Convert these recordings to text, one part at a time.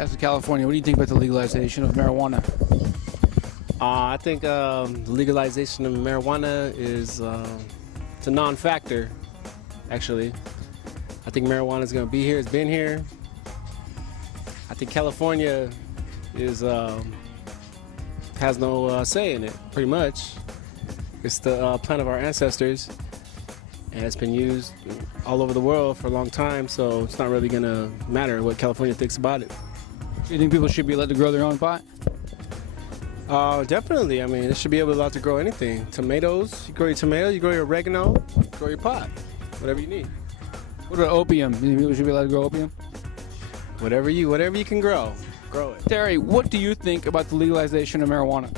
As of California, what do you think about the legalization of marijuana? I think legalization of marijuana is it's a non-factor, actually. I think marijuana is going to be here. It's been here. I think California is has no say in it, pretty much. It's the plant of our ancestors, and it's been used all over the world for a long time, so it's not really going to matter what California thinks about it. Do you think people should be allowed to grow their own pot? Definitely. I mean, they should be allowed to grow anything. Tomatoes, you grow your tomatoes, you grow your oregano, grow your pot, whatever you need. What about opium? Do you think people should be allowed to grow opium? Whatever you can grow it. Terry, what do you think about the legalization of marijuana?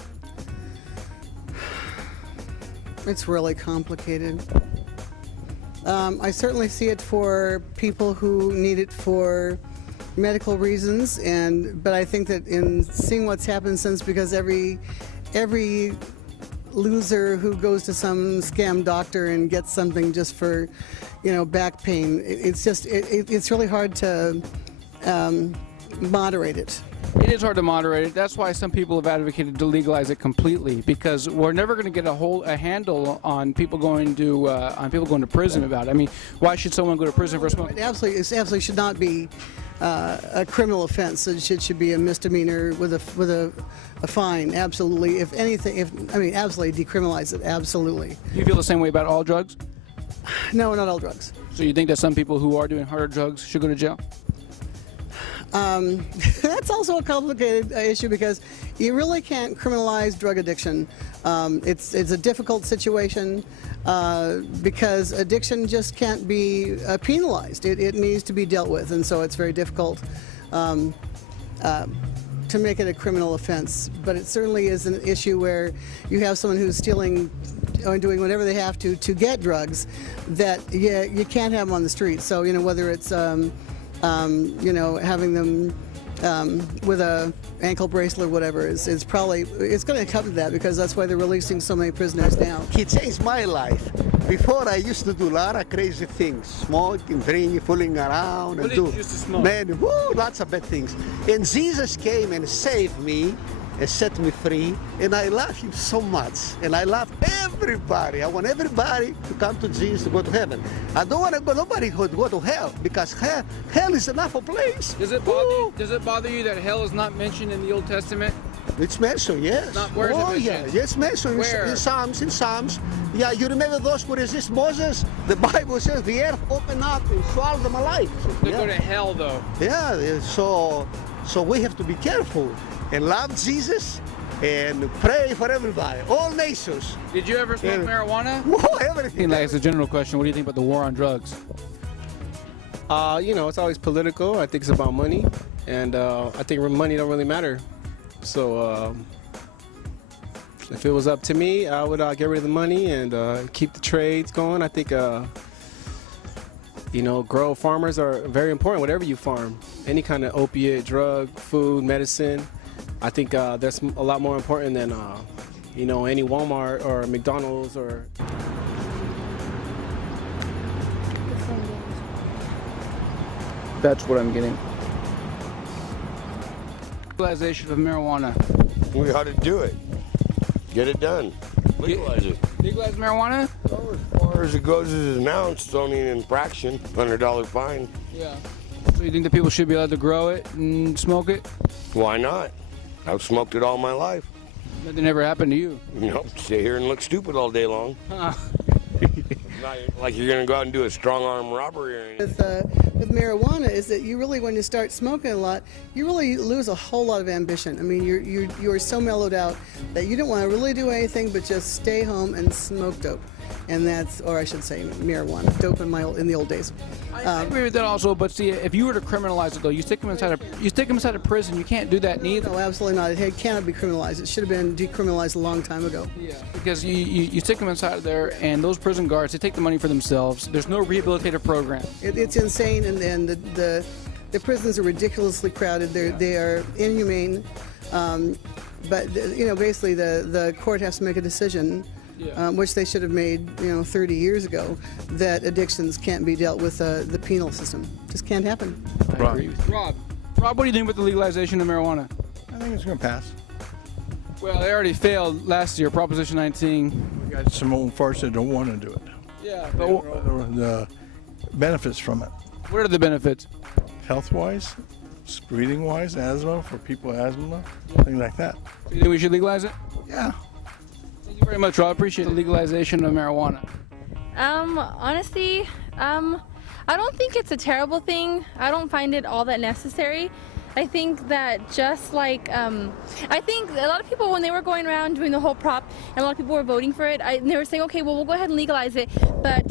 It's really complicated. I certainly see it for people who need it for medical reasons, but I think that in seeing what's happened since, because every loser who goes to some scam doctor and gets something just for, back pain, it's really hard to moderate it. It is hard to moderate it. That's why some people have advocated to legalize it completely, because we're never going to get a handle on people going to prison about it. I mean, why should someone go to prison for smoking? It absolutely should not be a criminal offense. It should be a misdemeanor with a fine. Absolutely. If anything, absolutely decriminalize it. Absolutely. Do you feel the same way about all drugs? No, not all drugs. So you think that some people who are doing harder drugs should go to jail? That's also a complicated issue, because you really can't criminalize drug addiction. It's a difficult situation because addiction just can't be penalized. It needs to be dealt with, and so it's very difficult to make it a criminal offense. But it certainly is an issue where you have someone who's stealing or doing whatever they have to get drugs, that you can't have them on the street. So whether it's having them with a ankle bracelet or whatever it's going to come to that, because that's why they're releasing so many prisoners now. He changed my life. Before, I used to do a lot of crazy things, smoking, drinking, fooling around, What did you used to smoke? Man, lots of bad things. And Jesus came and saved me and set me free, and I love him so much, and I love everybody. I want everybody to come to Jesus to go to heaven. I don't want nobody to go to hell, because hell is an awful place. Does it bother you that hell is not mentioned in the Old Testament? It's mentioned, yes. Where is it mentioned? Yeah, it's mentioned Where? in Psalms. Yeah, you remember those who resist Moses? The Bible says the earth opened up and swallowed them alive. They go to hell, though. Yeah, so we have to be careful and love Jesus and pray for everybody, all nations. Did you ever smoke marijuana? Whoa, everything. Like, as a general question, what do you think about the war on drugs? It's always political. I think it's about money, and I think money don't really matter. So if it was up to me, I would get rid of the money and keep the trades going. I think grow farmers are very important. Whatever you farm, any kind of opiate, drug, food, medicine, I think that's a lot more important than any Walmart or McDonald's or. That's what I'm getting. Legalization of marijuana. We ought to do it. Get it done. Legalize it. Legalize marijuana? Well, as far as it goes, as announced, it's only an infraction, $100 fine. Yeah. So you think that people should be allowed to grow it and smoke it? Why not? I've smoked it all my life. Nothing ever happened to you. Sit here and look stupid all day long. Not like you're going to go out and do a strong arm robbery or anything. With marijuana is that you really, when you start smoking a lot, you really lose a whole lot of ambition. I mean, you're so mellowed out that you don't want to really do anything but just stay home and smoke dope. And or I should say marijuana, dope in the old days. I agree with that also, but see, if you were to criminalize it though, you stick them inside a prison. You can't do that neither. No, absolutely not. It cannot be criminalized. It should have been decriminalized a long time ago. Yeah, because you stick them inside of there, and those prison guards, they take the money for themselves. There's no rehabilitative program. It's insane, and the prisons are ridiculously crowded. They are inhumane, but basically the court has to make a decision. Yeah. Which they should have made, 30 years ago, that addictions can't be dealt with the penal system. Just can't happen. I agree with you. Rob, Rob, what do you think about the legalization of marijuana? I think it's going to pass. Well, they already failed last year, Proposition 19. We got some old farts that don't want to do it. Yeah, But but the benefits from it, what are the benefits? health-wise, breathing-wise, asthma for people with asthma, things like that. Do you think we should legalize it? Yeah. Thank you very much, Rob. I appreciate the legalization of marijuana. Honestly, I don't think it's a terrible thing. I don't find it all that necessary. I think that just like, I think a lot of people, when they were going around doing the whole prop, and a lot of people were voting for it, they were saying, okay, well, we'll go ahead and legalize it, but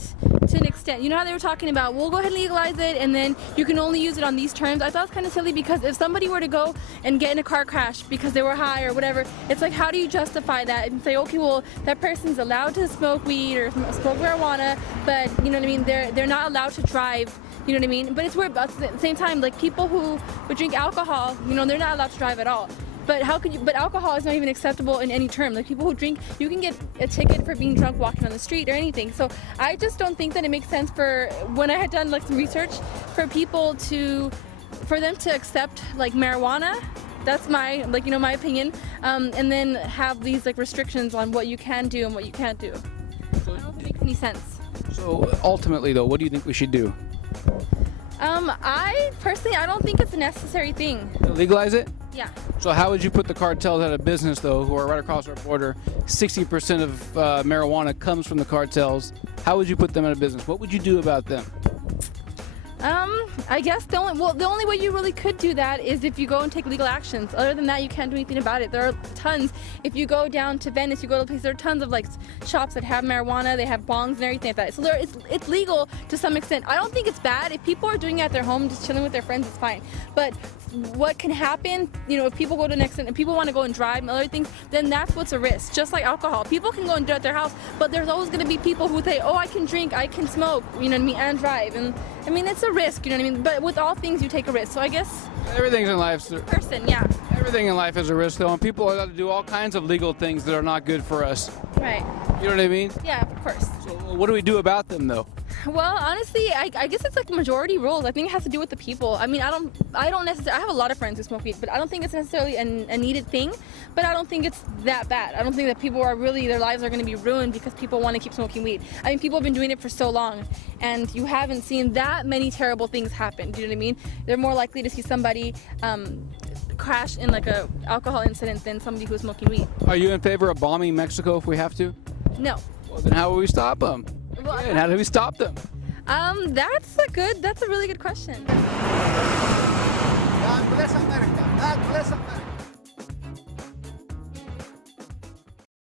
to an extent. You know how they were talking about, we'll go ahead and legalize it, and then you can only use it on these terms? I thought it was kind of silly, because if somebody were to go and get in a car crash because they were high or whatever, it's like, how do you justify that and say, okay, well, that person's allowed to smoke weed or smoke marijuana, but, you know what I mean, they're not allowed to drive. You know what I mean? But it's weird, but at the same time, like, people who would drink alcohol, you know, they're not allowed to drive at all. But how could you, but alcohol is not even acceptable in any term. Like, people who drink, you can get a ticket for being drunk walking on the street or anything. So I just don't think that it makes sense for, when I had done like some research, for people to, for them to accept like marijuana. That's my, like, you know, my opinion. And then have these like restrictions on what you can do and what you can't do. I don't know if it makes any sense. So ultimately, though, what do you think we should do? I personally, I don't think it's a necessary thing. To legalize it? Yeah. So how would you put the cartels out of business, though, who are right across our border? 60% of marijuana comes from the cartels. How would you put them out of business? What would you do about them? I guess the only way you really could do that is if you go and take legal actions. Other than that, you can't do anything about it. There are tons. If you go down to Venice, you go to a place, there are tons of like shops that have marijuana, they have bongs and everything like that. So it's legal to some extent. I don't think it's bad. If people are doing it at their home, just chilling with their friends, it's fine. But what can happen, you know, if people go to the next and people want to go and drive and other things, then that's what's a risk. Just like alcohol. People can go and do it at their house, but there's always going to be people who say, oh, I can drink, I can smoke, you know what I mean, and drive. And I mean, it's a risk, you know what I mean? But with all things, you take a risk. So I guess Everything's in life. person, yeah. Everything in life is a risk, though, and people are allowed to do all kinds of legal things that are not good for us. Right. You know what I mean? Yeah, of course. So what do we do about them, though? Well, honestly, I guess it's like majority rules. I think it has to do with the people. I mean, I don't necessarily, I have a lot of friends who smoke weed, but I don't think it's necessarily a needed thing, but I don't think it's that bad. I don't think that people are really, their lives are going to be ruined because people want to keep smoking weed. I mean, people have been doing it for so long, and you haven't seen that many terrible things happen. Do you know what I mean? They're more likely to see somebody crash in like a alcohol incident than somebody who's smoking weed. Are you in favor of bombing Mexico if we have to? No. Well, then how will we stop them? Well, And how do we stop them? That's a really good question. God bless America. God bless America.